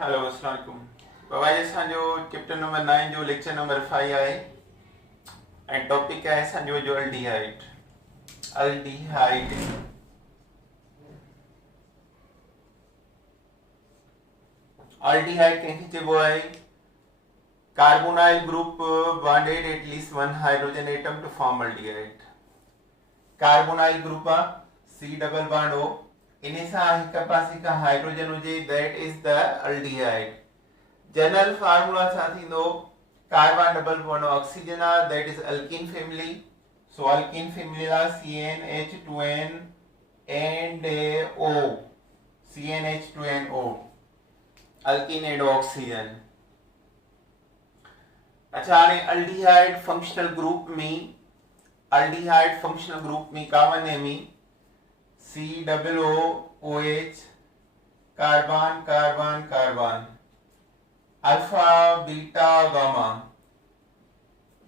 Hello अस्सलाम वालेकुम। बाबा जी असांजो चैप्टर नंबर 9 जो लेक्चर नंबर 5 आहे ऐं टॉपिक आहे असांजो जो अल्डिहाइड। अल्डिहाइड अल्डिहाइड कंहिंखे चइबो आहे? Carbonyl group bonded at least one hydrogen atom to form aldehyde. Carbonyl group आहे सी डबल बॉन्ड ओ, इन सां हिक पासे का हाइड्रोजन हुजे, that is the aldehyde. General formula छा थींदो? कार्बन डबल बॉन्ड ऑक्सीजन आ, that is alkene family. So alkene family ला CnH2n and O, CnH2nO, alkene and oxygen. अच्छा, हाणे अल्डिहाइड फंक्शनल ग्रुप में, अल्डिहाइड फंक्शनल ग्रुप में common name COOH, carbon carbon carbon, alpha beta gamma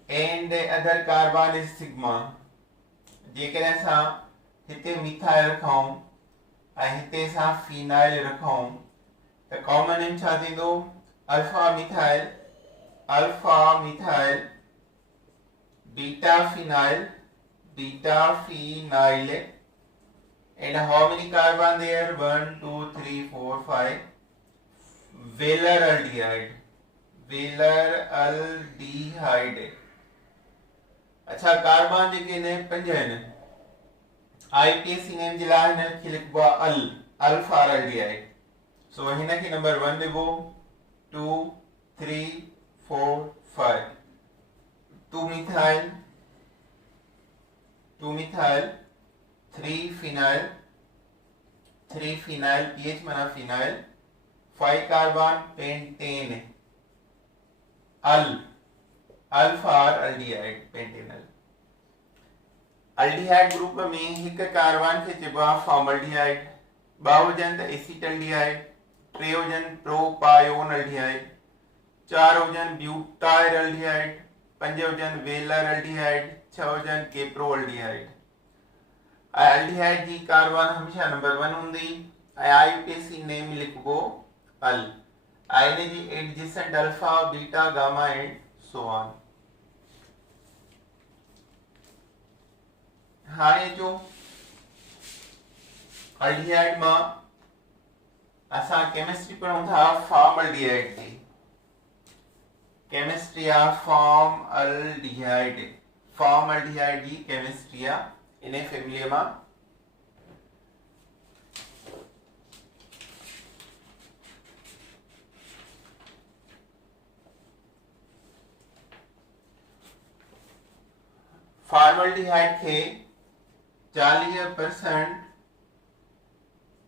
and other carbon is sigma. जेकॾहिं असां हिते methyl रखूं ऐं हिते असां फिनाइल रखूं त कॉमन नेम छा थींदो? Alpha methyl, alpha methyl, beta phenyl, beta phenyl, and how many carbon there? 1 2 3 4 5. Valeraldehyde, valeraldehyde. अच्छा, कार्बन जेके ने 5 आहिनि, आईपीएसी नेम जे लाइ हिन खे लिखबो आहे अल, अल्फा अल्डिहाइड। सो हिन खे नंबर 1 लिखो, 2 3 4 5। 2 methyl, 2 methyl, 3 phenyl, 3 phenyl, PH माना phenyl, 5 carbon pentane, al, alpha aldehyde, pentanal. Aldehyde group में हिक कार्बन खे चइबो आहे फॉर्मल्डिहाइड, 2 हुजनि त एसीटल्डिहाइड, 3 हुजनि प्रोपायोन अल्डिहाइड, 4 हुजनि ब्यूटाइल अल्डिहाइड, 5 हुजनि वेलर अल्डिहाइड, 6 हुजनि केप्रो अल्डिहाइड। अल्डिहाइड जी कार्बन हमेशा नंबर 1 हूंदी ऐं आईपीएसी नेम लिखबो अल। इन जी adjacent alpha beta gamma and so on. हाणे जो अल्डिहाइड मां असां केमिस्ट्री पढ़ूं था फॉर्मल्डिहाइड जी। केमिस्ट्री ऑफ फॉर्मल्डिहाइड, फॉर्मल्डिहाइड जी केमिस्ट्री आहे इन फैमिली मां। फॉर्मल्डिहाइड खे 40%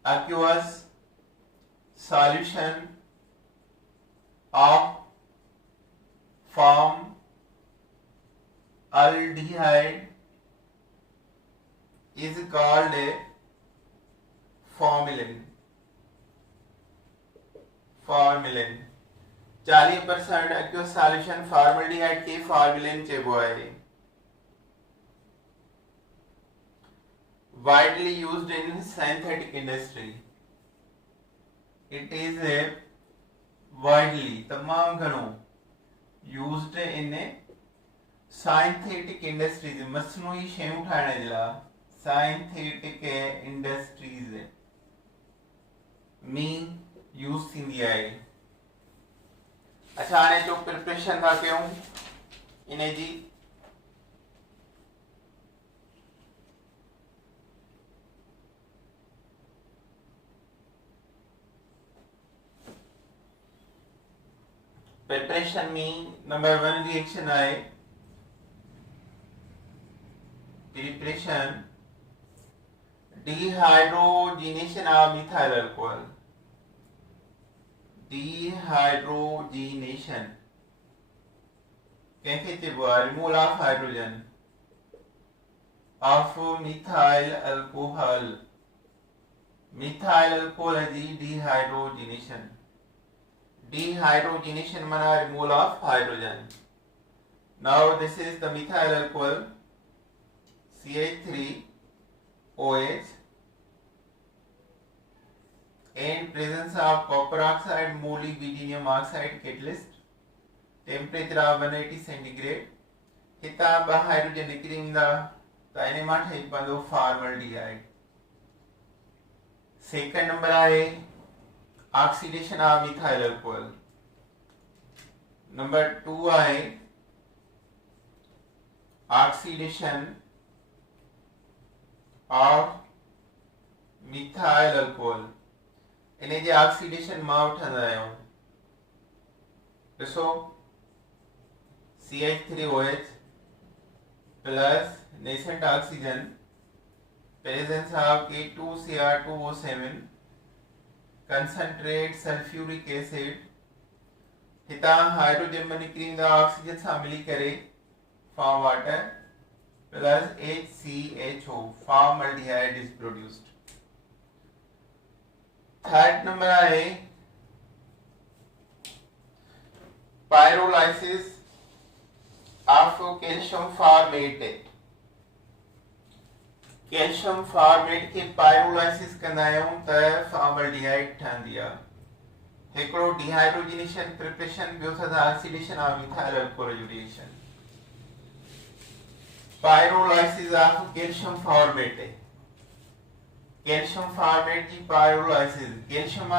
aqueous solution of form aldehyde is called a formalin, formalin। 40% aqueous solution formaldehyde के फॉर्मलिन चइबो आहे। widely used in synthetic industry, it is a widely, तमाम घणो used in synthetic industries, मसनूई शयूं ठाहिण जे लाइ synthetic industries में यूज थींदी आहे। अच्छा, हाणे जो प्रिपरेशन था कयूं इन जी, प्रिपरेशन में नंबर 1 रिएक्शन आए, preparation dehydrogenation of methyl alcohol, dehydrogenation कैसे चइबो आहे? Removal of hydrogen of methyl alcohol, methyl alcohol जी dehydrogenation. Dehydrogenation means removal of hydrogen. Now this is the methyl alcohol CH3OH in presence of copper oxide, molybdenum oxide catalyst. Temperature of 180 centigrade. हिता hydrogen निकलिंदा तो इन मां ठही पवंदो formaldehyde. Second number आहे oxidation of methyl alcohol. Number 2 आहे oxidation of methyl alcohol. In J oxidation मां वठंदा आहियूं. ॾिसो CH3OH plus nascent oxygen, presence of K2Cr2O7, concentrate sulfuric acid. हिता हाइड्रोजन में निकलींदा ऑक्सीजन सां मिली करे form water plus HCHO, formaldehyde is produced. Third number आहे pyrolysis of calcium formate. Calcium formate के पायरोलाइसिस कंदा आहियूं त फॉर्मल्डिहाइड ठहंदी आहे. हिकिड़ो डिहाइड्रोजनेशन प्रिपरेशन, ॿियो थींदो oxidation of methyl alcohol reaction. Pyrolysis of calcium formate. Calcium formate की pyrolysis, calcium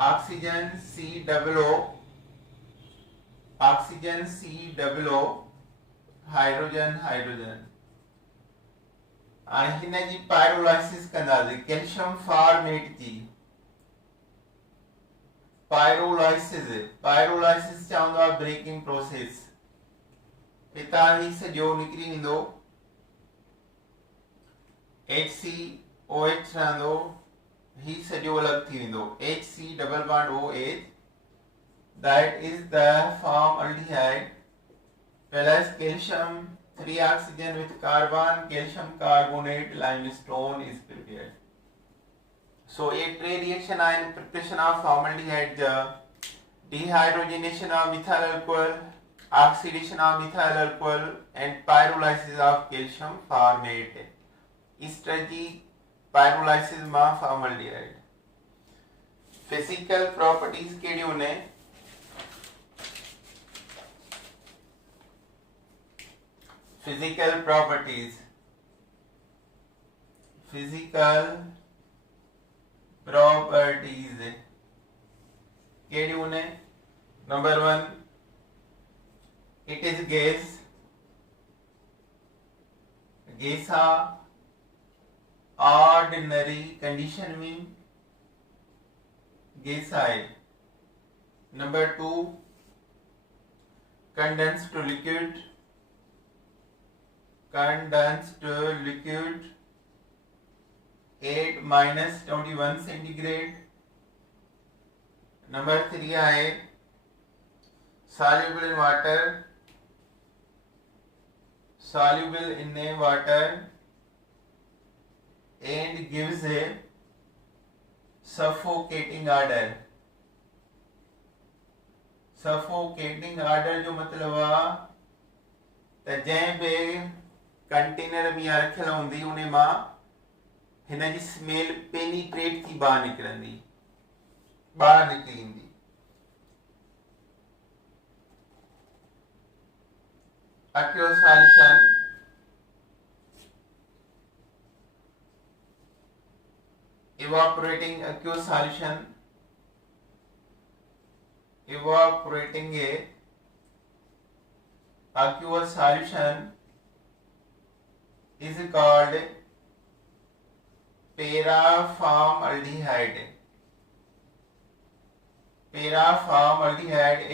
oxygen COO hydrogen hydrogen. हाणे हिन जी पायरोलाइसिस कंदासीं. कैल्शियम फॉर्मेट जी पायरोलाइसिस चवंदो आहे ब्रेकिंग प्रोसेस. हितां ही सॼो निकिरी ईंदो HCOH रहंदो, ही सॼो अलॻि थी वेंदो HC double bond OH. that is the formaldehyde plus calcium 3 oxygen with carbon, calcium carbonate limestone is prepared. So a trade reaction in preparation of formaldehyde, the dehydrogenation of methyl alcohol, oxidation of methyl alcohol and pyrolysis of calcium formate. इस तरह की pyrolysis में formaldehyde. Physical properties केड़ियूं ने? Physical properties केड़ियूं ने? Number 1, it is gas. गैसा ordinary condition में gas है. Number 2, condensed liquid at -21 centigrade. Number 3 है soluble in water and gives a suffocating odor. suffocating odor जो मतलब आ त जंहिं बि कंटेनर में रखियल हूंदी उन मां हिन जी स्मेल पेनिट्रेट थी ॿाहिरि निकिरी ईंदी. aqueous solution evaporating a aqueous solution is called paraformaldehyde.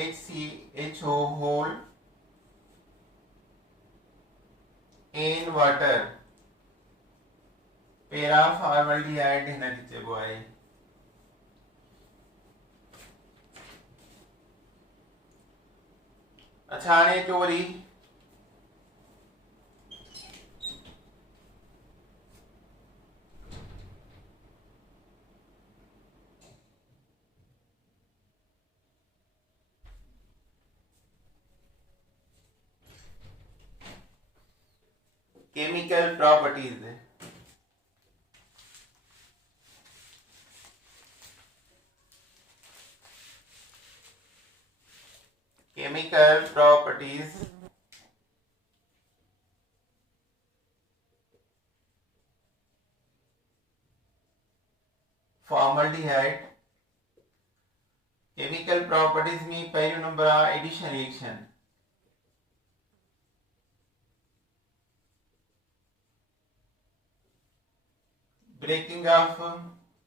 HCHO whole in water. paraformaldehyde हिन खे चइबो आहे. अच्छा हाणे जो वरी chemical properties. chemical properties formaldehyde. Chemical properties में पहलो नंबर आ addition reaction. Breaking of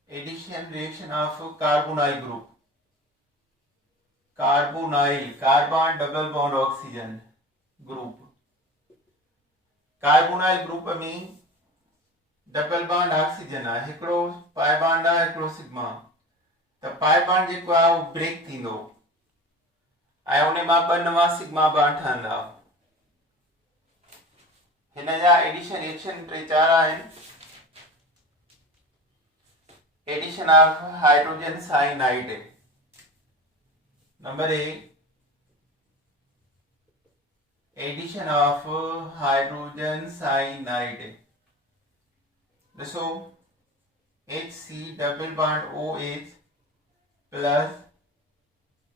addition reaction of carbonyl group. Carbonyl carbon double bond oxygen group. Carbonyl group में डबल बॉन्ड ऑक्सीजन आहे, हिकिड़ो पाई बॉन्ड आहे, हिकिड़ो सिग्मा. त pi bond जेको आहे उहो ब्रेक थींदो ऐं उन मां ॿ नवां सिग्मा बॉन्ड ठहंदा. हिन जा एडिशन रिएक्शन टे चार आहिनि. Addition of hydrogen cyanide. Number A addition of hydrogen cyanide. ॾिसो HC double bond OH plus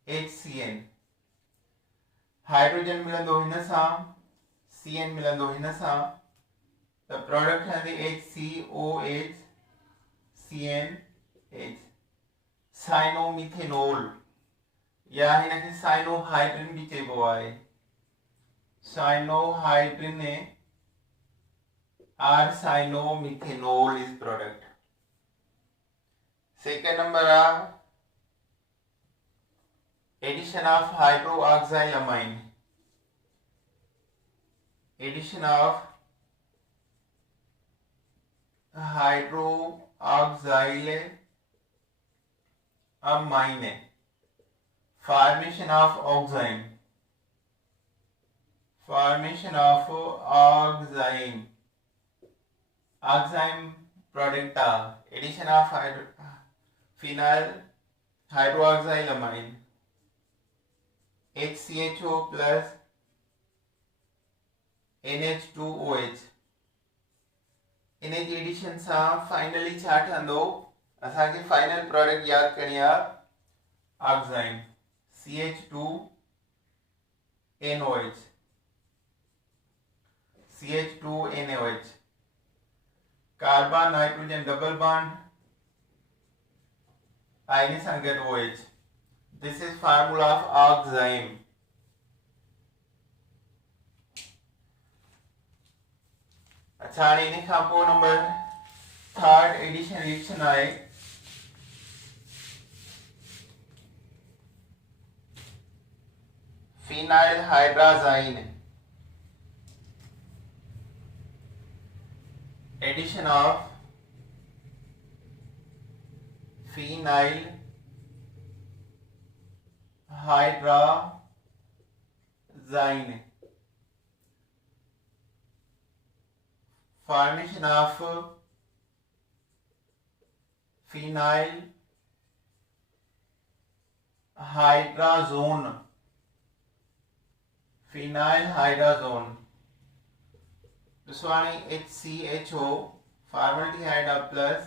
HCN. Hydrogen मिलंदो हिन सां, CN मिलंदो हिन सां, त प्रोडक्ट ठहंदी HCOH CnH. साइनोमिथेनोल या हिनखे साइनोहाइड्रिन भी चइबो आहे. Cyanohydrin or cyanomethanol is product. Second number are addition of hydroxylamine. Addition of hydroxylamine. Formation of oxime. Formation of oxime. Oxime product are addition of phenyl hydroxylamine HCHO plus NH2OH. In ji addition सां finally छा ठहंदो, असांखे final product यादि करणी आहे oxime CH2NOH. CH2NOH. Carbon nitrogen double bond ion सां गॾु OH. This is formula of oxime. अच्छा हाणे इन खां पोइ नंबर थर्ड एडिशन रिएक्शन आहे phenyl हाइड्राज़ाइन. Addition of phenyl hydrazine. Formation of phenyl hydrazone. Phenyl hydrazone. This one is HCHO formaldehyde plus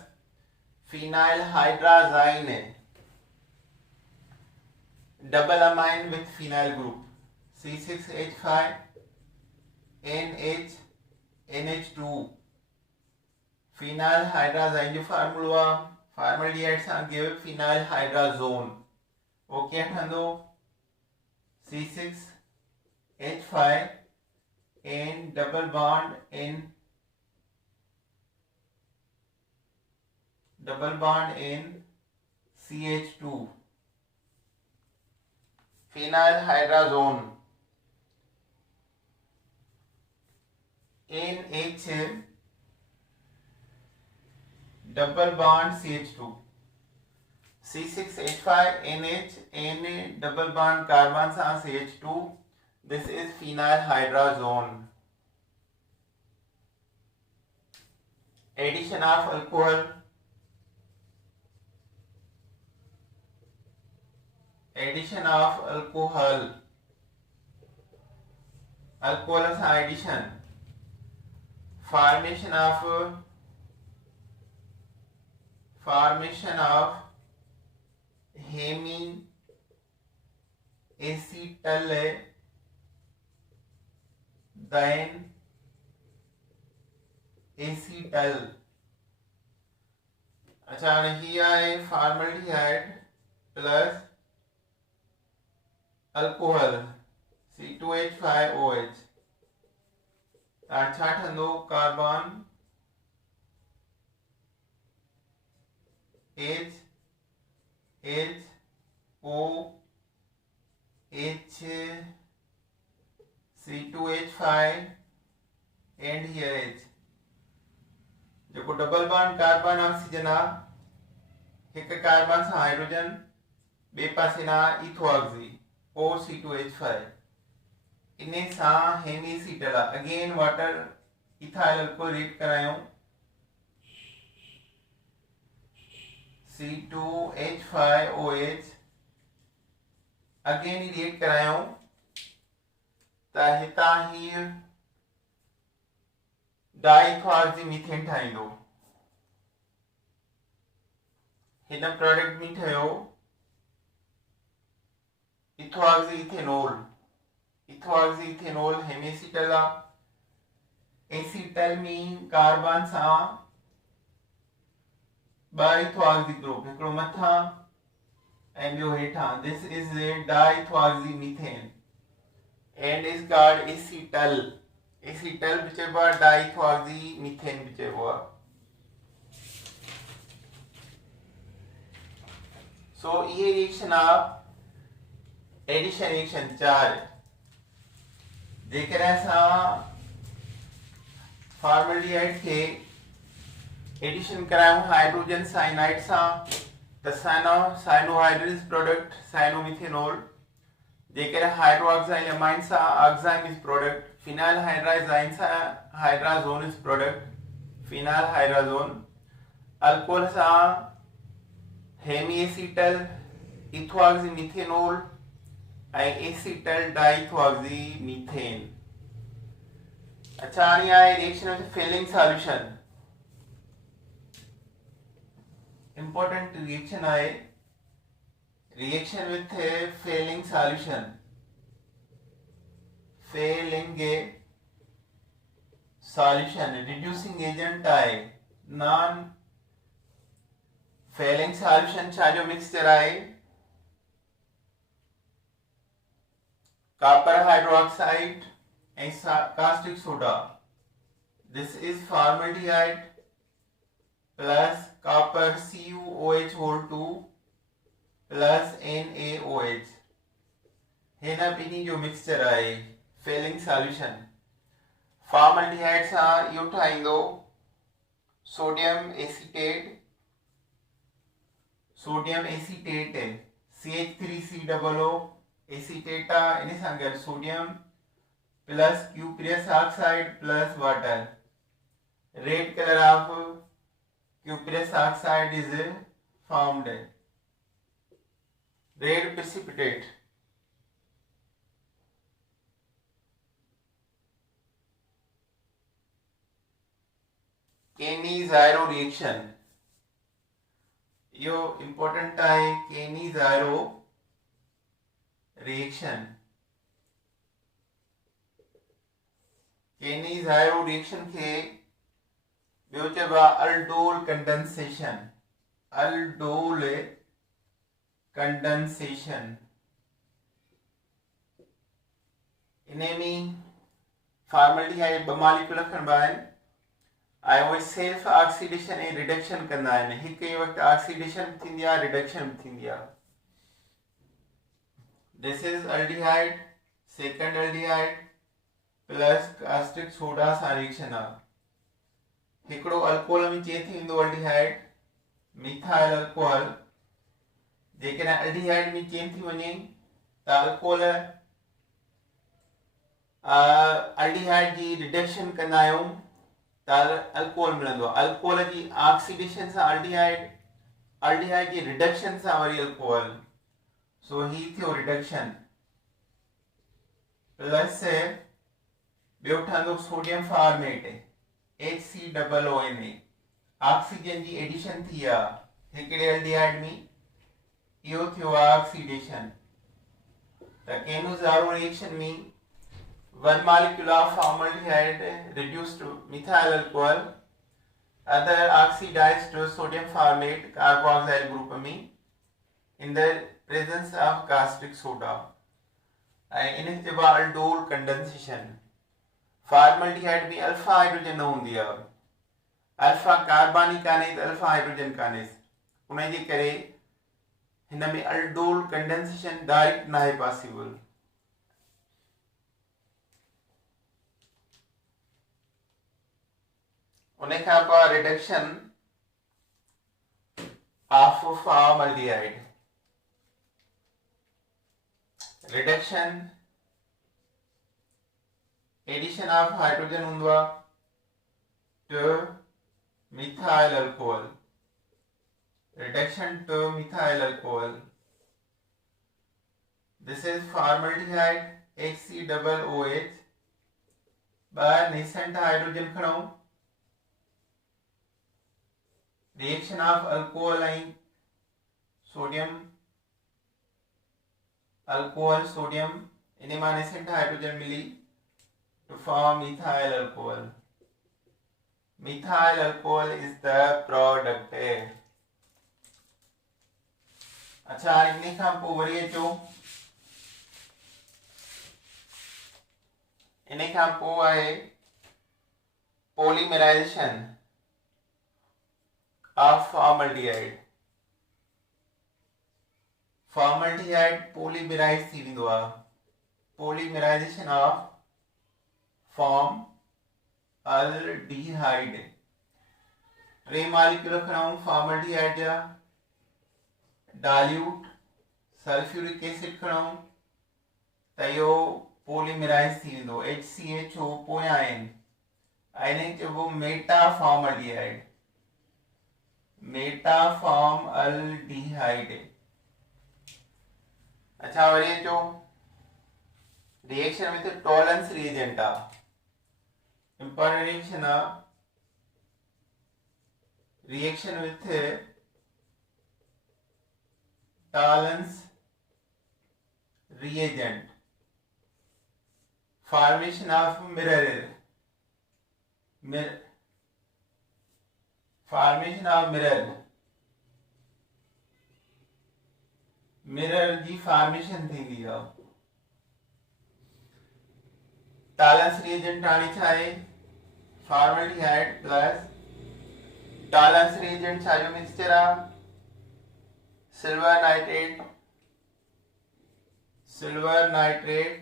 phenyl hydrazine double amine with phenyl group C6H5 NH2. phenyl hydrazine जो formula formaldehyde सां give phenyl hydrazone. वो क्या ठहंदो C6H5 N double bond in CH2 phenyl hydrazone. NH double bond CH2 C6H5 NH N double bond carbon सां CH2. This is phenyl hydrazone. Addition of alcohol. Addition of alcohol. Alcohol is addition. Formation of hemine acetal then acetal. अच्छा, ही आहे formaldehyde plus alcohol C2H5OH। छा ठहंदो? Carbon HHOH C2H5 and here H। जेको double bond carbon oxygen आ, एक carbon से hydrogen, बे पासे ना इथोऑक्सी OC2H5, इन्हें सा हेमीसीटल अगेन वाटर इथाइल को रिएक्ट करायूं C2H5OH अगेन रिएक्ट करायूं त हितां ही डाइथोऑक्सी मीथेन ठाहींदो। हिन प्रोडक्ट में ठहियो ethoxy ethanol. Ethoxy ethanol hemiacetal आ। एसीटल में कार्बन सां ॿ इथोऑक्सी ग्रुप, हिकिड़ो मथां ऐं ॿियो हेठां। This is diethoxy methane and is called acetal. Acetal भी चइबो आहे, डाइथोऑक्सी मीथेन भी चइबो आहे। सो ये रिएक्शन ऑफ एडिशन रिएक्शन 4 जेकर असां फॉर्मल्डिहाइड के एडिशन करायूं हाइड्रोजन साइनाइड सां त साइनोहाइड्रिस प्रोडक्ट साइनोमिथेनॉल। जेकर हाइड्रोक्साइल अमाइन सां ऑक्साइमिस प्रोडक्ट फिनाइल हाइड्राजाइन सां हाइड्राजोनिस प्रोडक्ट फिनाइल हाइड्राजोन। अल्कोहल सां हेमीएसीटल इथोऑक्सी मिथेनॉल ऐं एसीटल डाइथोऑक्सी मीथेन। अच्छा, हाणे आहे reaction with Fehling solution. Important reaction आहे reaction with Fehling solution. Fehling solution reducing agent आहे। नॉन फेलिंग सॉल्यूशन छा जो मिक्सचर आहे? Copper hydroxide and caustic soda. This is formaldehyde plus copper CuOH2 plus NaOH। Hina ॿिन्ही जो mixture आहे Fehling solution. Formaldehyde सां इहो ठाहींदो सोडियम एसीटेट CH3COO एसीटेट आहे। इन सां गॾु sodium plus cuprous oxide plus water. Red colour of cuprous oxide is formed, red precipitate। Cannizzaro reaction यो इंपॉर्टेंट आहे। केनी-ज़ायरो रिएक्शन केनी-ज़ायरो रिएक्शन के ॿियो चइबो आहे अल्डोल कंडेंसेशन। अल्डोल कंडेंसेशन इन में फॉर्मल्डिहाइड ॿ मॉलिक्यूल खणबा आहिनि ऐं उहे सेल्फ ऑक्सीडेशन ऐं रिडक्शन कंदा आहिनि। हिकु ई वक़्तु ऑक्सीडेशन बि थींदी आहे, रिडक्शन बि थींदी आहे। This is aldehyde, second aldehyde plus caustic soda सां रिएक्शन आहे। हिकिड़ो अल्कोहल में चेंज थींदो अल्डिहाइड मिथाइल अल्कोहल। जेकॾहिं अल्डिहाइड में चेंज थी वञे त अल्कोहल अल्डिहाइड जी रिडक्शन कंदा आहियूं त अल्कोहल मिलंदो। अल्कोहल जी ऑक्सीडेशन सां अल्डिहाइड जी रिडक्शन सां वरी अल्कोहल। सो ही थियो रिडक्शन प्लस ॿियो ठहंदो सोडियम फॉर्मेट HCOONA। ऑक्सीजन जी एडिशन थी आहे हिकिड़े अल्डिहाइड में, इहो थियो आहे oxidation. The Cannizzaro reaction means one molecule of formaldehyde reduced to methyl alcohol, other oxidized to sodium formate carboxyl group in the presence of caustic soda. And in the aldol condensation. Formaldehyde में alpha hydrogen न हूंदी आहे, alpha कार्बनिक आनेस alpha hydrogen कानेस, उन जे करे हिन में aldol condensation direct ना आहे पॉसिबल। उन खां पोइ reduction of formaldehyde, reduction addition of hydrogen हूंदो आहे to methyl alcohol, reduction to methyl alcohol. This is formaldehyde HCOOH by nascent hydrogen खणो, reaction of alcohol and sodium, alcohol sodium इन में nascent hydrogen milli to form methyl alcohol. Methyl alcohol is the product. अच्छा इन खां पोइ worry अचो, इन खां पोइ आहे polymerization of formaldehyde. Formaldehyde polymerize थी वेंदो आहे, polymerization of formaldehyde. टे मॉलिक्यूल खणूं फॉर्मल्डिहाइड जा, डाइल्यूट सल्फ्यूरिक एसिड खणूं त इहो पोलीमराइज थी वेंदो, HCHO पोयां आहिनि, इन्हें चइबो मेटा फॉर्मल्डिहाइड, मेटा फॉर्मल्डिहाइड। अच्छा वरी अचो रिएक्शन विथ टॉलरेंस रिएजेंट आहे, important reaction of reaction with Tollens reagent, formation of mirror, formation of mirror जी formation थींदी आहे। Tollens reagent आनी चाहिए formaldehyde plus Tollens reagent साजो मिक्सचर आ silver nitrate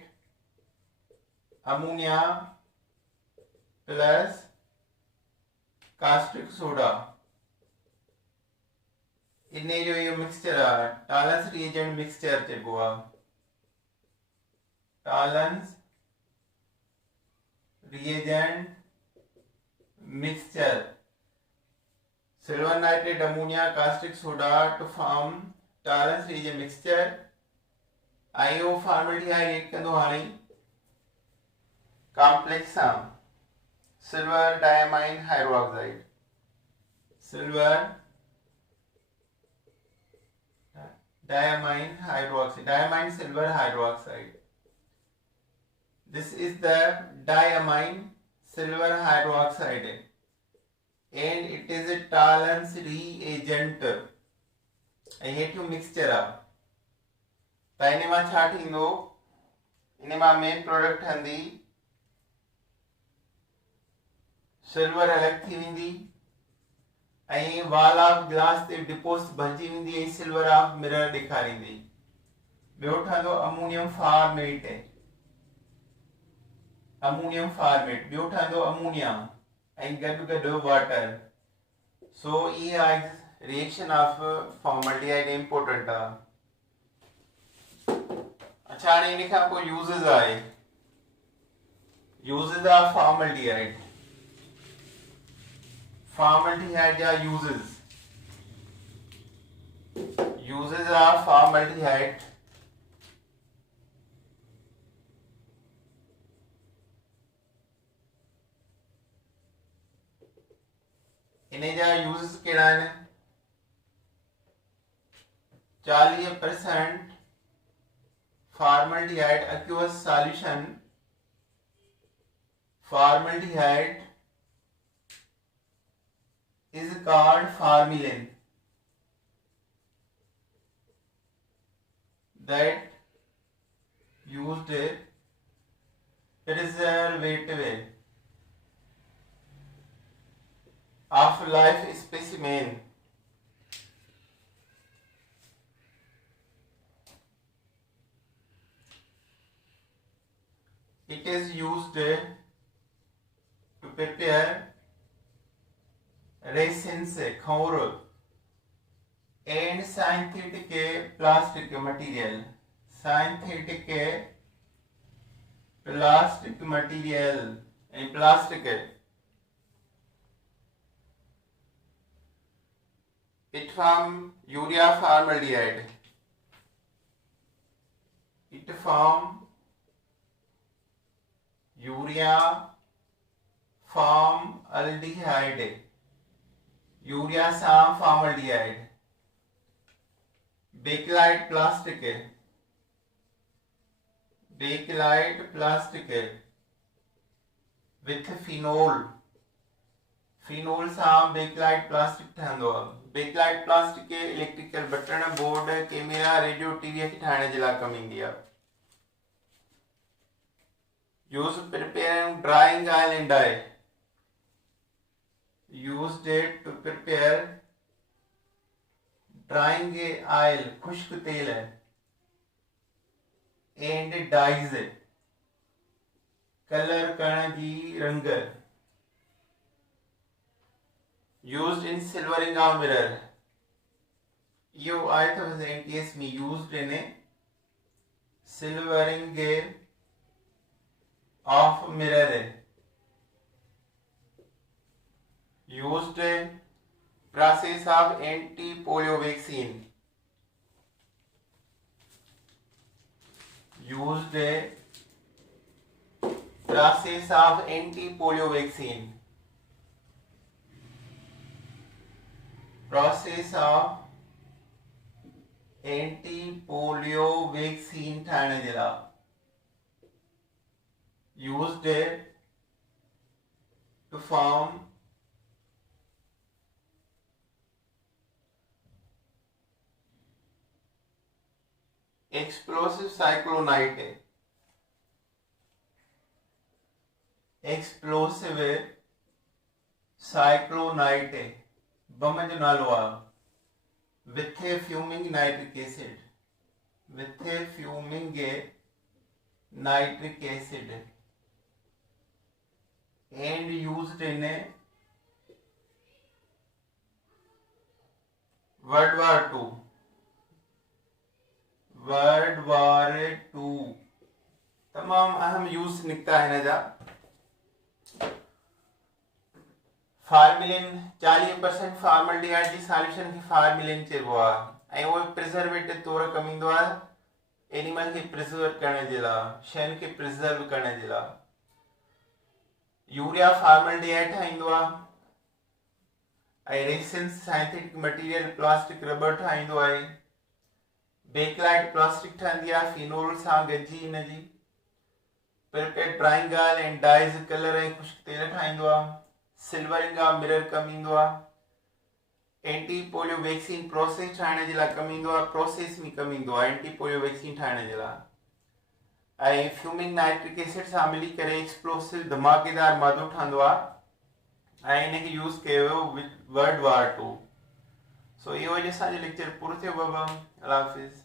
ammonia plus caustic soda, इन्हें जो ये मिक्सचर आ Tollens reagent मिक्सचर चइबो आ, Tollens reagent mixture, silver nitrate ammonia caustic soda to form Tollens reagent mixture। आयो फॉर्मल्डिहाइड एक कंदो हाणे कॉम्प्लेक्स सां silver diamine hydroxide, silver diamine hydroxide, diamine silver hydroxide. This is the diamine silver hydroxide and it is a Tollens reagent। हेठियों mixture आ त इन मां छा थींदो, इन मां मेन प्रोडक्ट ठहंदी सिल्वर अलग थी वेंदी ऐं वॉल ऑफ ग्लास ते डिपोजिट भरिजी वेंदी ऐं सिल्वर ऑफ मिरर ॾेखारींदी। ॿियो ठहंदो अमोनियम फॉर्मेट, अमोनियम फॉर्मेट ॿियो ठहंदो अमोनिया ऐं गॾु गॾु वाटर। सो इहा रिएक्शन ऑफ फॉर्मल्डिहाइड इम्पोर्टेंट आहे। अच्छा हाणे इन खां पोइ यूज़िस आहे, यूज़िस ऑफ फॉर्मल्डिहाइड, फॉर्मल्डिहाइड जा यूज़िस, यूज़िस ऑफ फॉर्मल्डिहाइड। इन जा यूज़िस कहिड़ा आहिनि, 40% formaldehyde aqueous solution, formaldehyde is called formalin. That used preservative of life specimen. It is used to prepare resins, खौर and synthetic plastic material. Synthetic plastic material and plastic. It from urea formaldehyde. It from urea formaldehyde. Urea formaldehyde. Bakelite plastic. Bakelite plastic with phenol. Phenol सां Bakelite plastic ठहंदो आहे. Bakelite plastic के electrical button, board, camera, radio, TV खे ठाहिण जे लाइ कमु ईंदी आहे. Use prepare drying oil and dye. Used it to prepare drying oil, खुश्क तेल, एंड डाइज, कलर करण जी रंग. Used in silvering of mirror. You I thought in case me used in a silvering of mirror. Used process of anti-polio vaccine. Used process of anti-polio vaccine. Process of anti-polio vaccine ठाहिण जे लाइ. Used to form explosive cyclonite. Explosive cyclonite. बम जो नालो आहे. with fuming nitric acid. With fuming nitric acid. And used in World War II. World War II तमाम अहम use निकता है ना जा. फार्मिलिन 40% फार्मल्डिहाइड जी सॉल्यूशन खे फार्मिलिन चइबो आहे ऐं उहो प्रिजर्वेटिव तौर कमु ईंदो आहे एनिमल खे प्रिजर्व करण जे लाइ, शयुनि खे प्रिजर्व करण जे लाइ. यूरिया फार्मल्डिहाइड ठाहींदो आहे ऐं रेसिन्स साइंथेटिक मटीरियल प्लास्टिक रबर ठाहींदो आहे. बेकलाइट प्लास्टिक ठहंदी आहे फिनोल सां गॾिजी. हिनजी prepare drying oil and dyes, colour ऐं खुश्क तेल ठाहींदो आहे. सिल्वरिंग ऑफ मिरर कमु ईंदो आहे. एंटी पोलियो वैक्सीन प्रोसेस ठाहिण जे लाइ कमु ईंदो आहे. प्रोसेस में कमु ईंदो आहे एंटी पोलियो वैक्सीन ठाहिण जे लाइ. ऐं फ्यूमिंग नाइट्रिक एसिड सां मिली करे एक्सप्लोसिव धमाकेदार मादो ठहंदो आहे ऐं हिनखे यूज़ कयो वियो वर्ल्ड वार II. सो इहो अॼु असांजो लेक्चर पूरो थियो बाबा. अल्लाह हाफ़िज़.